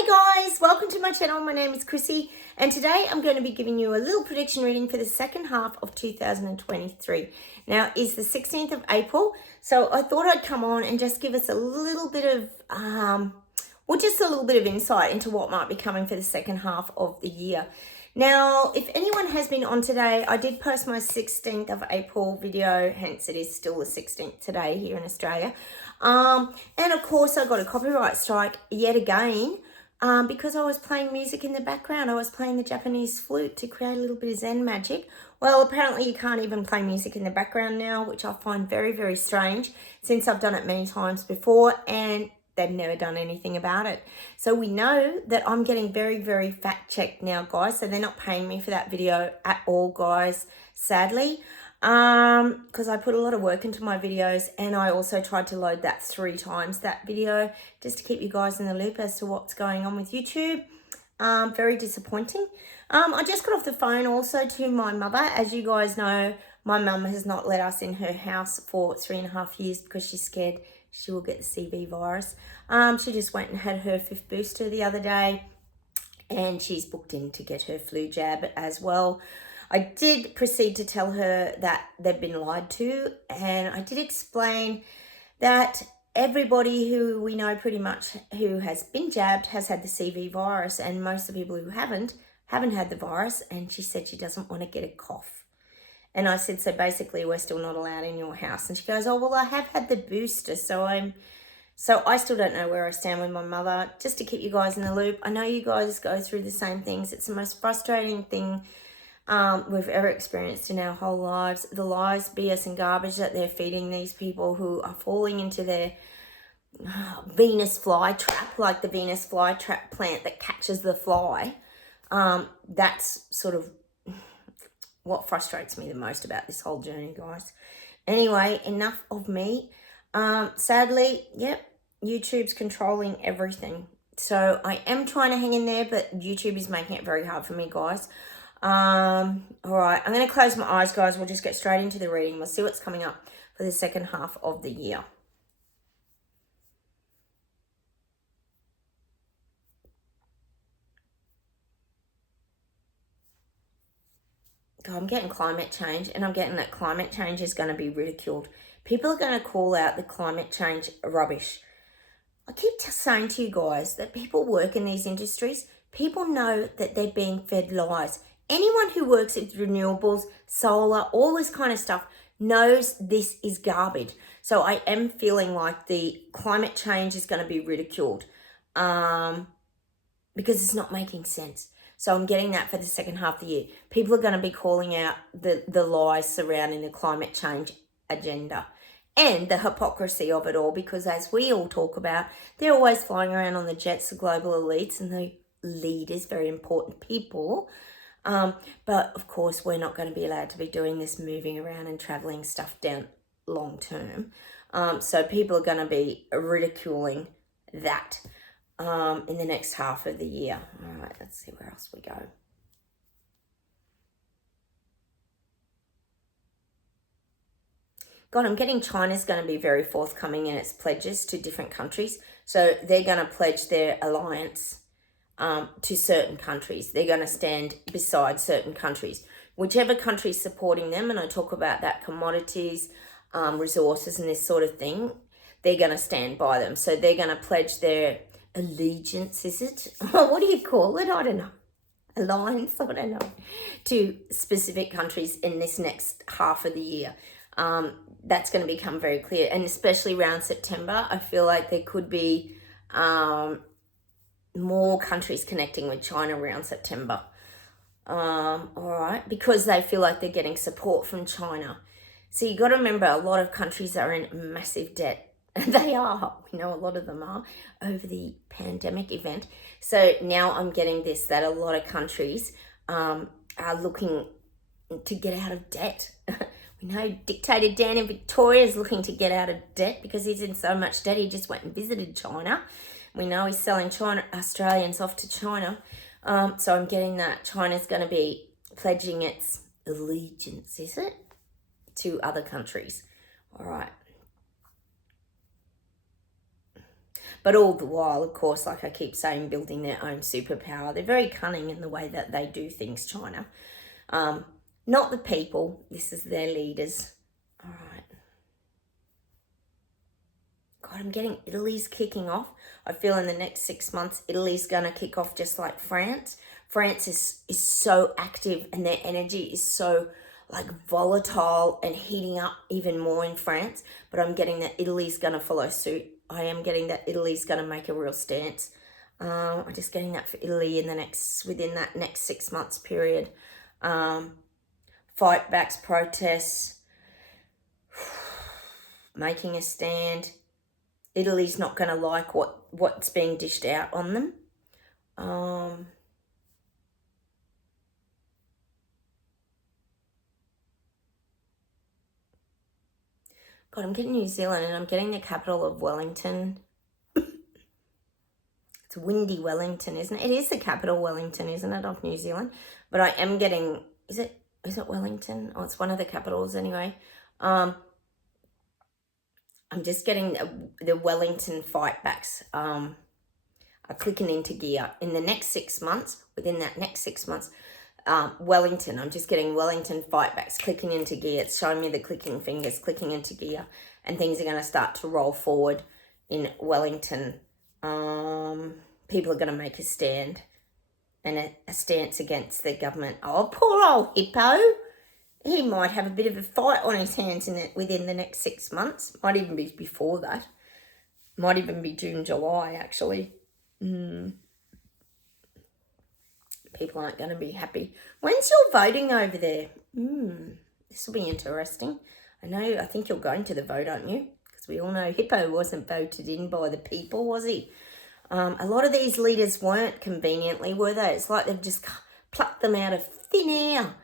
Hey guys, welcome to my channel. My name is Chrissy and today I'm going to be giving you a little prediction reading for the second half of 2023. Now is the 16th of April, so I thought I'd come on and just give us a little bit of, just a little bit of insight into what might be coming for the second half of the year. Now, if anyone has been on today, I did post my 16th of April video, hence it is still the 16th today here in Australia. And of course I got a copyright strike yet again. Because I was playing music in the background. I was playing the Japanese flute to create a little bit of Zen magic. Well, apparently you can't even play music in the background now, which I find very, very strange since I've done it many times before and they've never done anything about it. So we know that I'm getting very, very fact checked now, guys. So they're not paying me for that video at all, guys, sadly. Because I put a lot of work into my videos and I also tried to load that 3 times, that video, just to keep you guys in the loop as to what's going on with YouTube. Very disappointing. I just got off the phone also to my mother. As you guys know, my mum has not let us in her house for 3.5 years because she's scared she will get the CV virus. She just went and had her 5th booster the other day and she's booked in to get her flu jab as well. I did proceed to tell her that they've been lied to, and I did explain that everybody who we know pretty much who has been jabbed has had the CV virus, and most of the people who haven't had the virus, and she said she doesn't want to get a cough. And I said, so basically we're still not allowed in your house. And she goes, oh, well, I have had the booster, so I still don't know where I stand with my mother. Just to keep you guys in the loop, I know you guys go through the same things. It's the most frustrating thing we've ever experienced in our whole lives. The lies, BS and garbage that they're feeding these people who are falling into their Venus flytrap, like the Venus flytrap plant that catches the fly. That's sort of what frustrates me the most about this whole journey, guys. Anyway, enough of me. Sadly, yep, YouTube's controlling everything. So I am trying to hang in there, but YouTube is making it very hard for me, guys. All right, I'm going to close my eyes, guys. We'll just get straight into the reading. We'll see what's coming up for the second half of the year. God, I'm getting climate change, and I'm getting that climate change is going to be ridiculed. People are going to call out the climate change rubbish. I keep saying to you guys that people work in these industries. People know that they're being fed lies. Anyone who works with renewables, solar, all this kind of stuff knows this is garbage. So I am feeling like the climate change is going to be ridiculed because it's not making sense. So I'm getting that for the second half of the year. People are going to be calling out the lies surrounding the climate change agenda and the hypocrisy of it all, because as we all talk about, they're always flying around on the jets, the global elites and the leaders, very important people. But of course, we're not going to be allowed to be doing this, moving around and traveling stuff down long term. So people are going to be ridiculing that in the next half of the year. All right, let's see where else we go. God, I'm getting China's going to be very forthcoming in its pledges to different countries. So they're going to pledge their alliance to certain countries. They're going to stand beside certain countries. Whichever country is supporting them, and I talk about that, commodities, resources and this sort of thing, they're going to stand by them. So they're going to pledge their allegiance, is it? What do you call it? I don't know. Alliance, I don't know. To specific countries in this next half of the year. That's going to become very clear. And especially around September, I feel like there could be more countries connecting with China around September. All right, because they feel like they're getting support from China. So you got to remember, a lot of countries are in massive debt. They are. We know a lot of them are over the pandemic event. So now I'm getting this, that a lot of countries are looking to get out of debt. We know Dictator Dan in Victoria is looking to get out of debt because he's in so much debt. He just went and visited China. We know he's selling Australians off to China. So I'm getting that China's going to be pledging its allegiance, is it? To other countries. All right. But all the while, of course, like I keep saying, building their own superpower. They're very cunning in the way that they do things, China. Not the people. This is their leaders. All right. God, I'm getting Italy's kicking off. I feel in the next 6 months, Italy's going to kick off just like France. France is so active and their energy is so like volatile and heating up even more in France. But I'm getting that Italy's going to follow suit. I am getting that Italy's going to make a real stance. I'm just getting that for Italy within that next 6 months period. Fight backs, protests, making a stand. Italy's not going to like what's being dished out on them. God, I'm getting New Zealand and I'm getting the capital of Wellington. It's windy Wellington, isn't it? It is the capital, Wellington, isn't it, of New Zealand? But I am getting, is it Wellington? Oh, it's one of the capitals anyway. I'm just getting the Wellington fightbacks are clicking into gear in the next 6 months. Within that next 6 months, Wellington, I'm just getting Wellington fightbacks clicking into gear. It's showing me the clicking fingers clicking into gear, and things are going to start to roll forward in Wellington. People are going to make a stand and a stance against the government. Oh, poor old hippo. He might have a bit of a fight on his hands within the next 6 months. Might even be before that. Might even be June, July, actually. People aren't going to be happy. When's your voting over there? This will be interesting. I think you're going to the vote, aren't you? Because we all know Hippo wasn't voted in by the people, was he? A lot of these leaders weren't, conveniently, were they? It's like they've just plucked them out of thin air.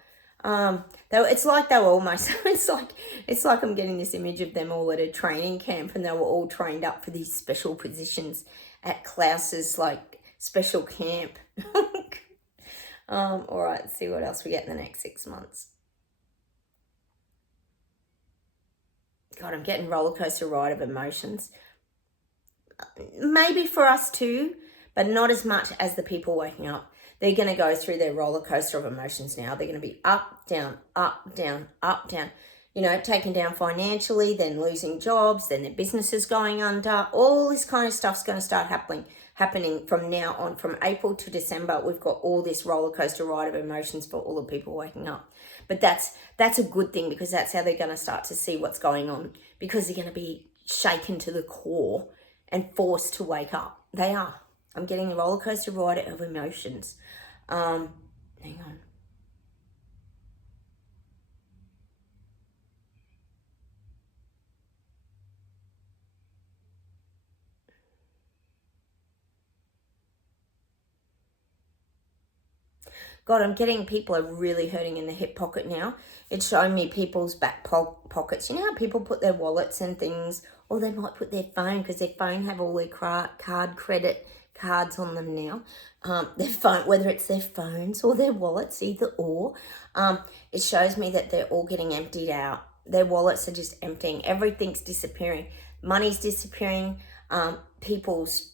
It's like they were almost, it's like I'm getting this image of them all at a training camp and they were all trained up for these special positions at Klaus's like special camp. All right, let's see what else we get in the next 6 months. God, I'm getting roller coaster ride of emotions. Maybe for us too, but not as much as the people waking up. They're going to go through their roller coaster of emotions now. They're going to be up, down, up, down, up, down. Taken down financially, then losing jobs, then their businesses going under. All this kind of stuff's going to start happening from now on. From April to December, we've got all this roller coaster ride of emotions for all the people waking up. But that's a good thing, because that's how they're going to start to see what's going on, because they're going to be shaken to the core and forced to wake up. They are. I'm getting a roller coaster ride of emotions. Hang on. God, I'm getting people are really hurting in the hip pocket now. It's showing me people's back pockets. You know how people put their wallets and things, or they might put their phone, because their phone have all their card credit cards on them now. Their phone, whether it's their phones or their wallets, either or. It shows me that they're all getting emptied out. Their wallets are just emptying. Everything's disappearing. Money's disappearing. People's,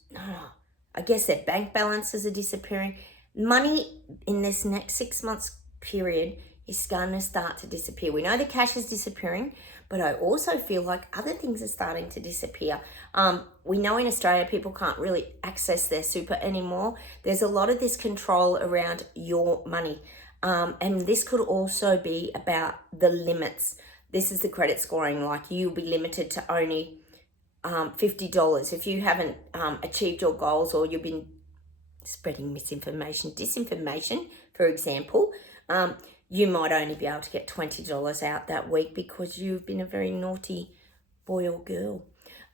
I guess their bank balances are disappearing. Money in this next 6 months period is going to start to disappear. We know the cash is disappearing, but I also feel like other things are starting to disappear. We know in Australia people can't really access their super anymore. There's a lot of this control around your money. And this could also be about the limits. This is the credit scoring, like you'll be limited to only $50. If you haven't achieved your goals, or you've been spreading misinformation, disinformation, for example, you might only be able to get $20 out that week because you've been a very naughty boy or girl,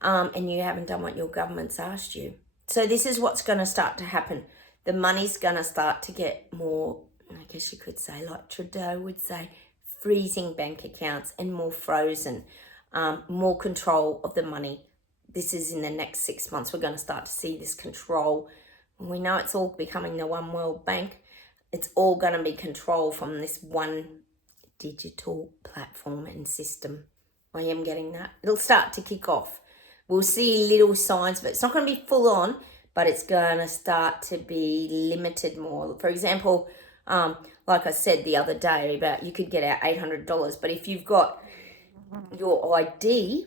and you haven't done what your government's asked you. So this is what's going to start to happen. The money's going to start to get more, I guess you could say, like Trudeau would say, freezing bank accounts, and more frozen, more control of the money. This is in the next 6 months. We're going to start to see this control. We know it's all becoming the one world bank. It's all going to be controlled from this one digital platform and system. I am getting that. It'll start to kick off. we'll see little signs, but it's not going to be full on, but it's going to start to be limited more. For example, like I said the other day about you could get out $800, but if you've got your ID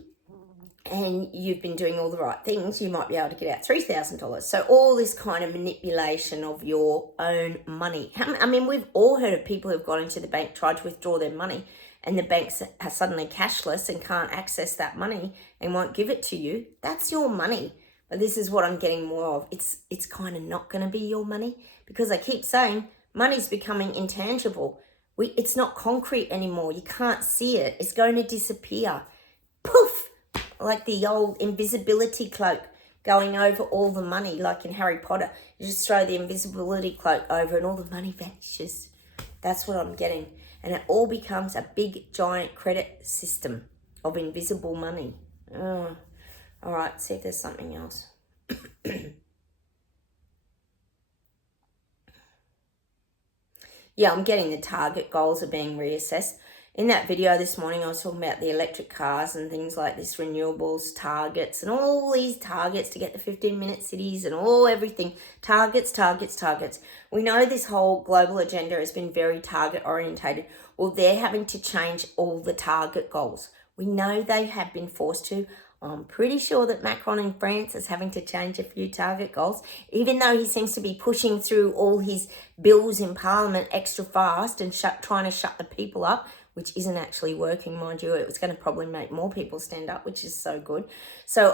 and you've been doing all the right things, you might be able to get out $3,000. So all this kind of manipulation of your own money. I mean, we've all heard of people who've gone into the bank, tried to withdraw their money, and the banks are suddenly cashless and can't access that money and won't give it to you. That's your money. But this is what I'm getting more of. It's kind of not going to be your money, because I keep saying money's becoming intangible. It's not concrete anymore. You can't see it. It's going to disappear. Poof! Like the old invisibility cloak going over all the money, like in Harry Potter. You just throw the invisibility cloak over and all the money vanishes. That's what I'm getting. And it all becomes a big, giant credit system of invisible money. Oh. All right, see if there's something else. Yeah, I'm getting the target goals are being reassessed. In that video this morning, I was talking about the electric cars and things like this, renewables, targets, and all these targets to get the 15-minute cities and everything. Targets. We know this whole global agenda has been very target orientated. Well, they're having to change all the target goals. We know they have been forced to. I'm pretty sure that Macron in France is having to change a few target goals, even though he seems to be pushing through all his bills in Parliament extra fast and trying to shut the people up, which isn't actually working, mind you. It's going to probably make more people stand up, which is so good. So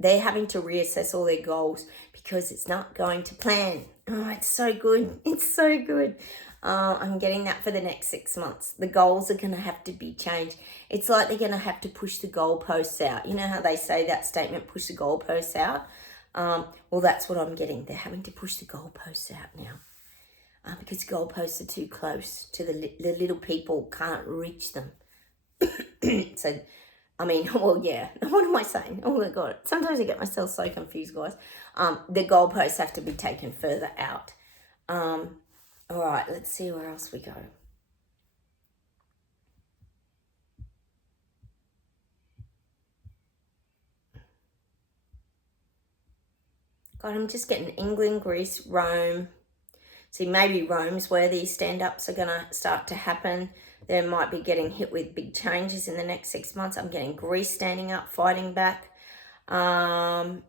they're having to reassess all their goals because it's not going to plan. Oh, it's so good. It's so good. I'm getting that for the next 6 months. The goals are going to have to be changed. It's like they're going to have to push the goalposts out. You know how they say that statement, push the goalposts out? Well, that's what I'm getting. They're having to push the goalposts out now. Because the goalposts are too close to the little people, can't reach them. So, I mean, well, yeah. What am I saying? Oh, my God. Sometimes I get myself so confused, guys. The goalposts have to be taken further out. All right, let's see where else we go. God, I'm just getting England, Greece, Rome. See, maybe Rome's where these stand-ups are going to start to happen. They might be getting hit with big changes in the next 6 months. I'm getting Greece standing up, fighting back. And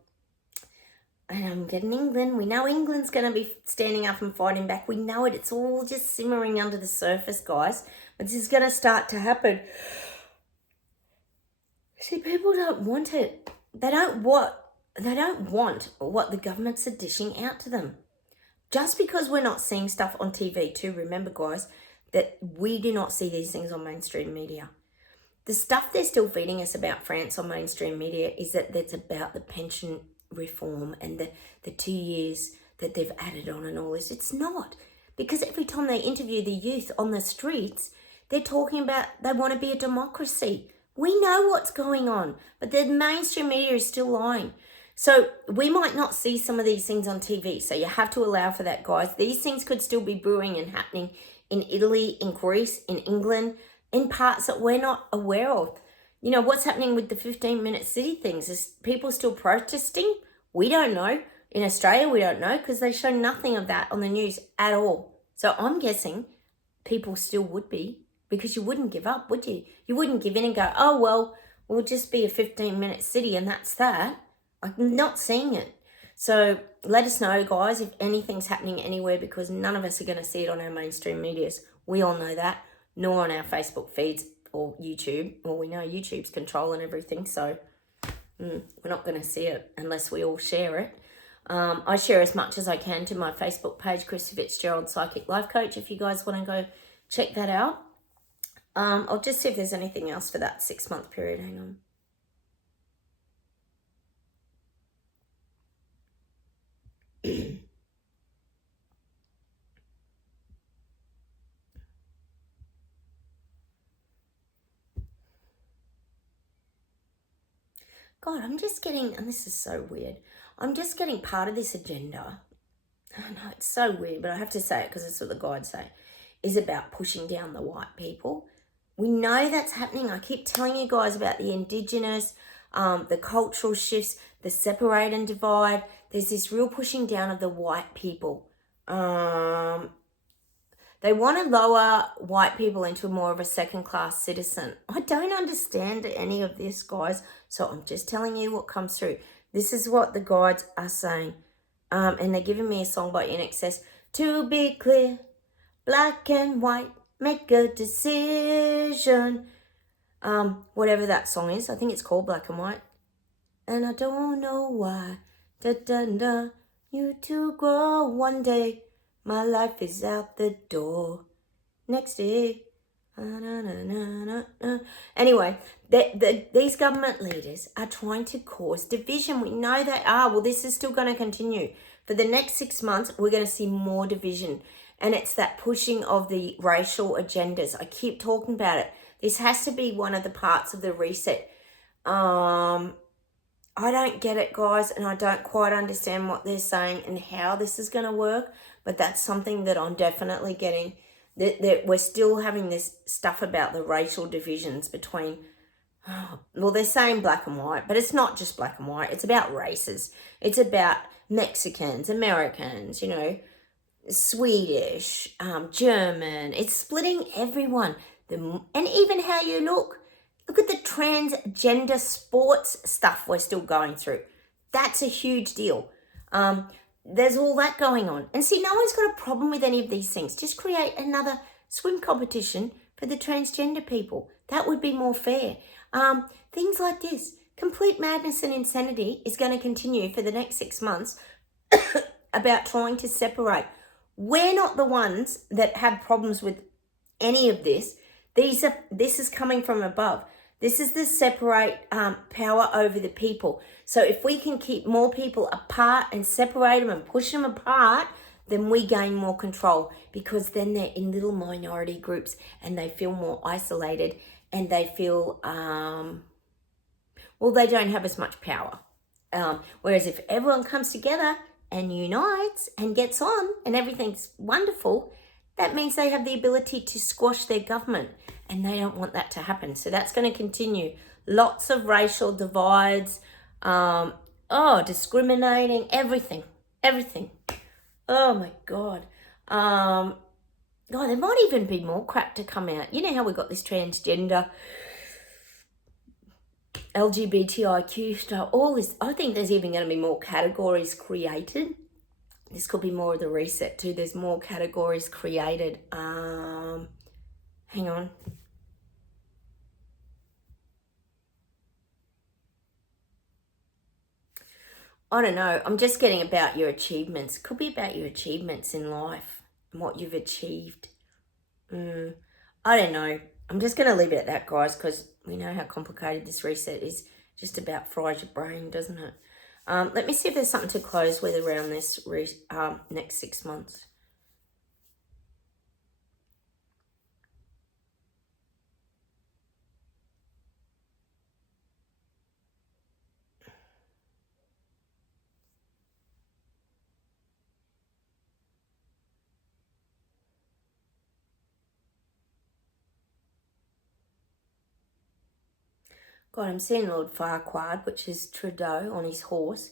I'm getting England. We know England's going to be standing up and fighting back. We know it. It's all just simmering under the surface, guys. But this is going to start to happen. See, people don't want it. They don't want what the governments are dishing out to them. Just because we're not seeing stuff on TV too, remember, guys, that we do not see these things on mainstream media. The stuff they're still feeding us about France on mainstream media is that it's about the pension reform and the 2 years that they've added on and all this. It's not. Because every time they interview the youth on the streets, they're talking about they want to be a democracy. We know what's going on, but the mainstream media is still lying. So we might not see some of these things on TV. So you have to allow for that, guys. These things could still be brewing and happening in Italy, in Greece, in England, in parts that we're not aware of. You know, what's happening with the 15-minute city things? Is people still protesting? We don't know. In Australia, we don't know because they show nothing of that on the news at all. So I'm guessing people still would be, because you wouldn't give up, would you? You wouldn't give in and go, oh, well, we'll just be a 15-minute city and that's that. I'm not seeing it. So let us know, guys, if anything's happening anywhere, because none of us are going to see it on our mainstream medias. We all know that, nor on our Facebook feeds or YouTube. Well, we know YouTube's controlling everything, so we're not going to see it unless we all share it. I share as much as I can to my Facebook page, Chrissy Fitzgerald Psychic Life Coach, if you guys want to go check that out. I'll just see if there's anything else for that 6-month period. Hang on. God, I'm just getting, and this is so weird, I'm just getting part of this agenda. I know it's so weird, but I have to say it because that's what the guides say, is about pushing down the white people. We know that's happening. I keep telling you guys about the Indigenous, the cultural shifts, the separate and divide. There's this real pushing down of the white people. They want to lower white people into more of a second-class citizen. I don't understand any of this, guys, so I'm just telling you what comes through. This is what the guides are saying. And they're giving me a song by INXS. To be clear, black and white, make a decision. Whatever that song is. I think it's called Black and White. And I don't know why. Da da da. You two grow one day. My life is out the door. Next day. Anyway, these government leaders are trying to cause division. We know they are. Well, this is still going to continue. For the next 6 months, we're going to see more division. And it's that pushing of the racial agendas. I keep talking about it. This has to be one of the parts of the reset. I don't get it, guys, and I don't quite understand what they're saying and how this is going to work, but that's something that I'm definitely getting, that we're still having this stuff about the racial divisions between, well, they're saying black and white, but it's not just black and white. It's about races. It's about Mexicans, Americans, Swedish, German. It's splitting everyone. And even how you look. Look at the transgender sports stuff we're still going through. That's a huge deal. There's all that going on. And see, no one's got a problem with any of these things. Just create another swim competition for the transgender people. That would be more fair. Things like this. Complete madness and insanity is going to continue for the next 6 months about trying to separate. We're not the ones that have problems with any of this. This is coming from above. This is the separate power over the people. So if we can keep more people apart and separate them and push them apart, then we gain more control, because then they're in little minority groups and they feel more isolated and they feel, they don't have as much power. Whereas if everyone comes together and unites and gets on and everything's wonderful, that means they have the ability to squash their government, and they don't want that to happen. So that's going to continue. Lots of racial divides, discriminating, everything. Oh my God. There might even be more crap to come out. You know how we got this transgender, LGBTIQ stuff, all this. I think there's even going to be more categories created. This could be more of the reset too. There's more categories created. Hang on. I don't know. I'm just getting about your achievements. Could be about your achievements in life and what you've achieved. I don't know. I'm just going to leave it at that, guys, because we know how complicated this reset is. Just about fries your brain, doesn't it? Let me see if there's something to close with around this next 6 months. God, I'm seeing Lord Farquaad, which is Trudeau on his horse,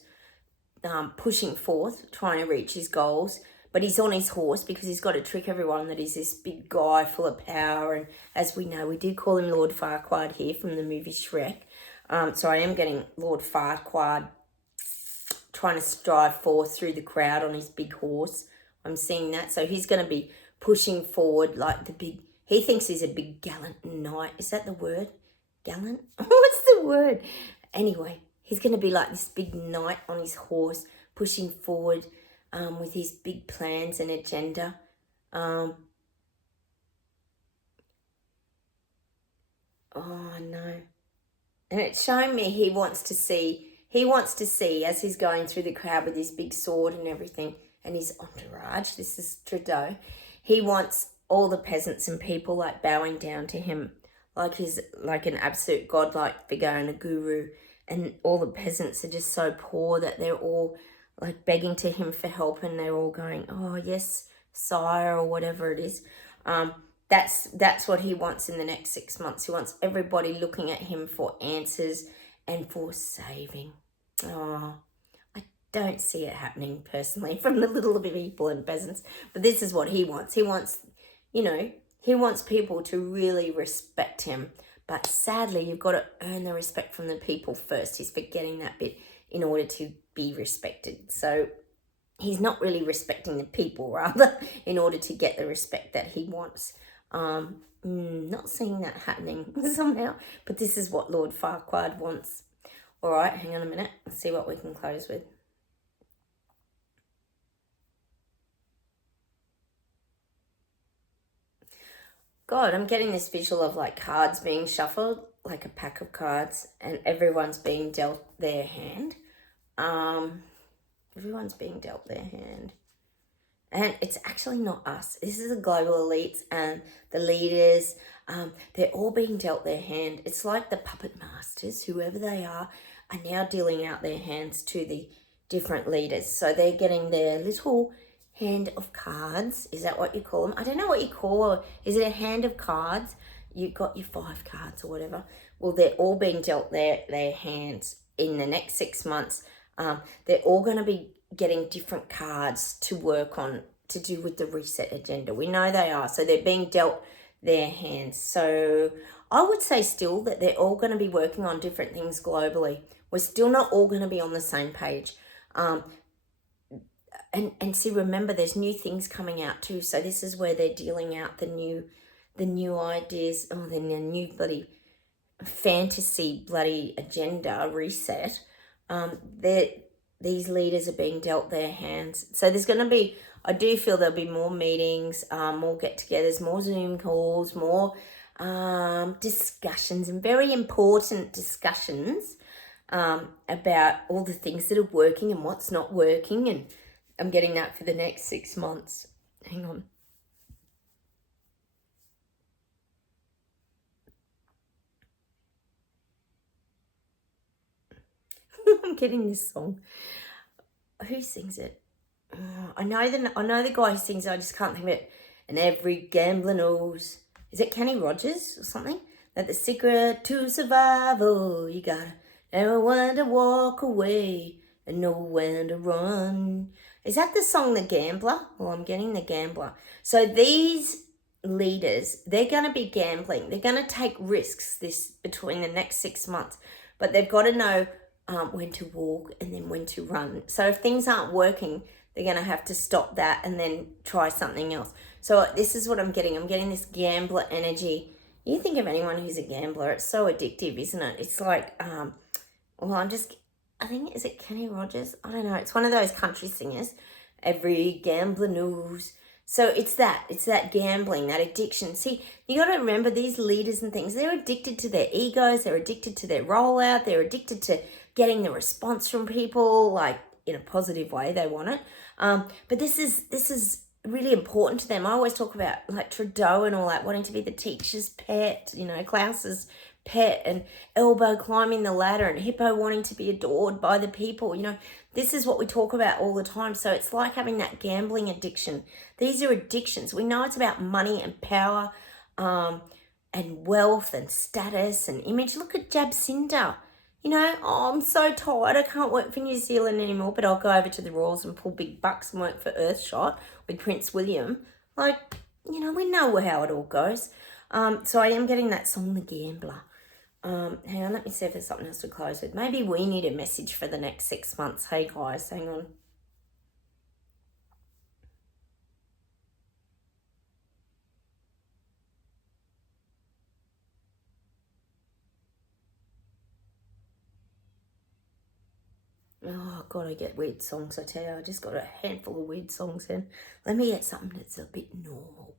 pushing forth, trying to reach his goals. But he's on his horse because he's got to trick everyone that he's this big guy full of power. And as we know, we do call him Lord Farquaad here from the movie Shrek. So I am getting Lord Farquaad trying to strive forth through the crowd on his big horse. I'm seeing that. So he's going to be pushing forward like he thinks he's a big gallant knight. Is that the word? Gallant? What's the word? Anyway, he's going to be like this big knight on his horse, pushing forward with his big plans and agenda. Oh, no. And it's showing me he wants to see as he's going through the crowd with his big sword and everything and his entourage. This is Trudeau. He wants all the peasants and people like bowing down to him. Like he's like an absolute godlike figure and a guru, and all the peasants are just so poor that they're all like begging to him for help, and they're all going, "Oh yes, sire," or whatever it is. That's what he wants in the next 6 months. He wants everybody looking at him for answers and for saving. Oh, I don't see it happening personally from the little people and peasants, but this is what he wants. He wants, you know, he wants people to really respect him. But sadly, you've got to earn the respect from the people first. He's forgetting that bit in order to be respected. So he's not really respecting the people, rather, in order to get the respect that he wants. Not seeing that happening somehow, but this is what Lord Farquaad wants. All right, hang on a minute. Let's see what we can close with. God, I'm getting this visual of like cards being shuffled, like a pack of cards, and everyone's being dealt their hand. Everyone's being dealt their hand. And it's actually not us. This is the global elites and the leaders. They're all being dealt their hand. It's like the puppet masters, whoever they are now dealing out their hands to the different leaders. So they're getting their little hand of cards. Is that what you call them? I don't know what you call it. Is it a hand of cards? You've got your 5 cards or whatever. Well, they're all being dealt their hands in the next 6 months. They're all going to be getting different cards to work on to do with the reset agenda. We know they are. So they're being dealt their hands. So I would say still that they're all going to be working on different things globally. We're still not all going to be on the same page. And see, remember, there's new things coming out too. So this is where they're dealing out the new ideas. Oh, then the new bloody fantasy bloody agenda reset. These leaders are being dealt their hands. So there's going to be, I do feel there'll be more meetings, more get-togethers, more Zoom calls, more discussions, and very important discussions about all the things that are working and what's not working. And I'm getting that for the next 6 months. Hang on. I'm getting this song. Who sings it? I know the guy who sings it. I just can't think of it. And every gambler knows. Is it Kenny Rogers or something? That the secret to survival, you gotta know when to walk away and know when to run. Is that the song The Gambler? Well, I'm getting The Gambler. So these leaders, they're going to be gambling. They're going to take risks between the next 6 months. But they've got to know when to walk and then when to run. So if things aren't working, they're going to have to stop that and then try something else. So this is what I'm getting. I'm getting this gambler energy. You think of anyone who's a gambler, it's so addictive, isn't it? It's like, I think, is it Kenny Rogers? I don't know. It's one of those country singers. Every gambler knows. So it's that gambling, that addiction. See, you got to remember these leaders and things, they're addicted to their egos. They're addicted to their rollout. They're addicted to getting the response from people, like in a positive way. They want it. But this is really important to them. I always talk about like Trudeau and all that, wanting to be the teacher's pet, Klaus's pet, and Elbow climbing the ladder, and Hippo wanting to be adored by the people. This is what we talk about all the time. So it's like having that gambling addiction. These are addictions. We know it's about money and power and wealth and status and image. Look at Jabcinda. I'm so tired. I can't work for New Zealand anymore, but I'll go over to the Royals and pull big bucks and work for Earthshot with Prince William. We know how it all goes. So I am getting that song, The Gambler. Hang on, let me see if there's something else to close with. Maybe we need a message for the next 6 months. Hey guys, hang on. Oh God, I get weird songs, I tell you. I just got a handful of weird songs in. Let me get something that's a bit normal.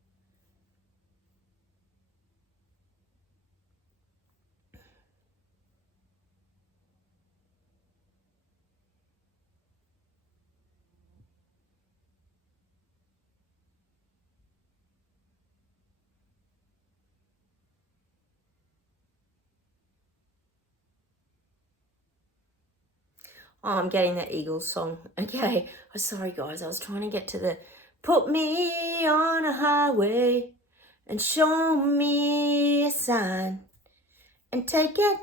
Oh, I'm getting that Eagles song. Okay. Oh, sorry, guys. I was trying to get to the put me on a highway and show me a sign and take it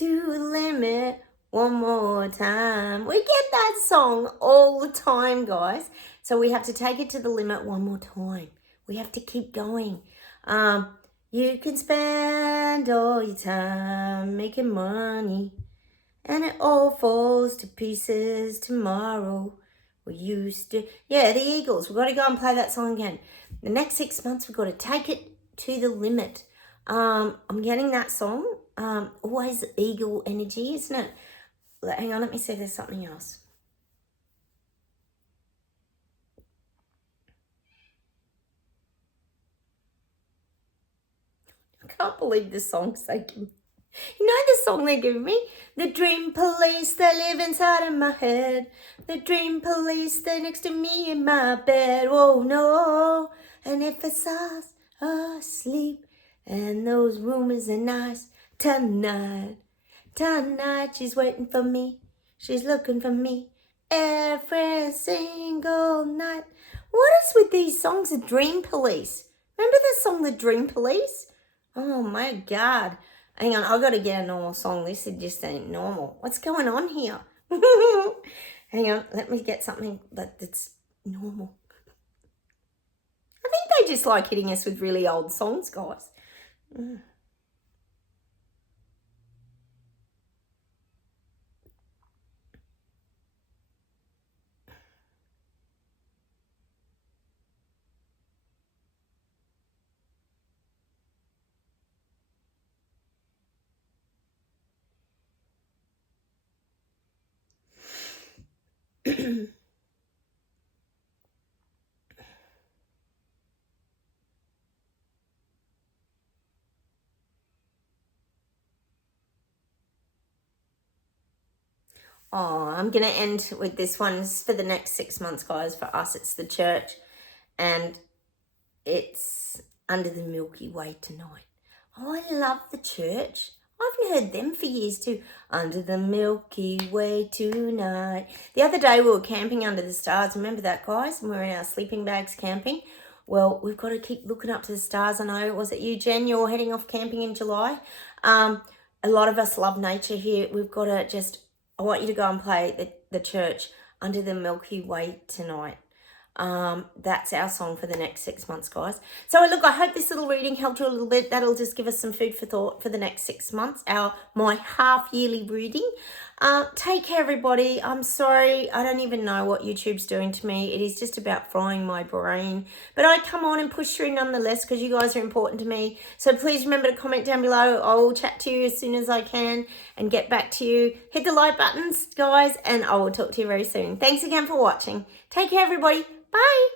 to the limit one more time. We get that song all the time, guys. So we have to take it to the limit one more time. We have to keep going. You can spend all your time making money, and it all falls to pieces tomorrow. We used to, yeah, the Eagles. We've got to go and play that song again. The next 6 months, we've got to take it to the limit. I'm getting that song. Always eagle energy, isn't it? Hang on, let me see if there's something else. I can't believe the songs they give me. You know the song they give me? The dream police, they live inside of my head. The dream police, they're next to me in my bed. Oh no, and if it's us asleep, and those rumors are nice, tonight she's waiting for me. She's looking for me every single night. What is with these songs, the dream police? Remember the song, The Dream Police? Oh my God. Hang on, I've got to get a normal song. This just ain't normal. What's going on here? Hang on, let me get something that's normal. I think they just like hitting us with really old songs, guys. Oh, I'm going to end with this one. It's for the next 6 months, guys. For us, it's the church. And it's Under the Milky Way Tonight. Oh, I love the church. I haven't heard them for years too. Under the Milky Way tonight. The other day we were camping under the stars. Remember that, guys? And we were in our sleeping bags camping. Well, we've got to keep looking up to the stars. I know, was it you, Jen? You're heading off camping in July. A lot of us love nature here. We've got to just, I want you to go and play the church Under the Milky Way Tonight. That's our song for the next 6 months, guys. So look, I hope this little reading helped you a little bit. That'll just give us some food for thought for the next 6 months, my half-yearly reading. Take care, everybody. I'm sorry, I don't even know what YouTube's doing to me. It is just about frying my brain. But I come on and push through nonetheless because you guys are important to me. So please remember to comment down below. I will chat to you as soon as I can and get back to you. Hit the like buttons, guys, and I will talk to you very soon. Thanks again for watching. Take care, everybody. Bye.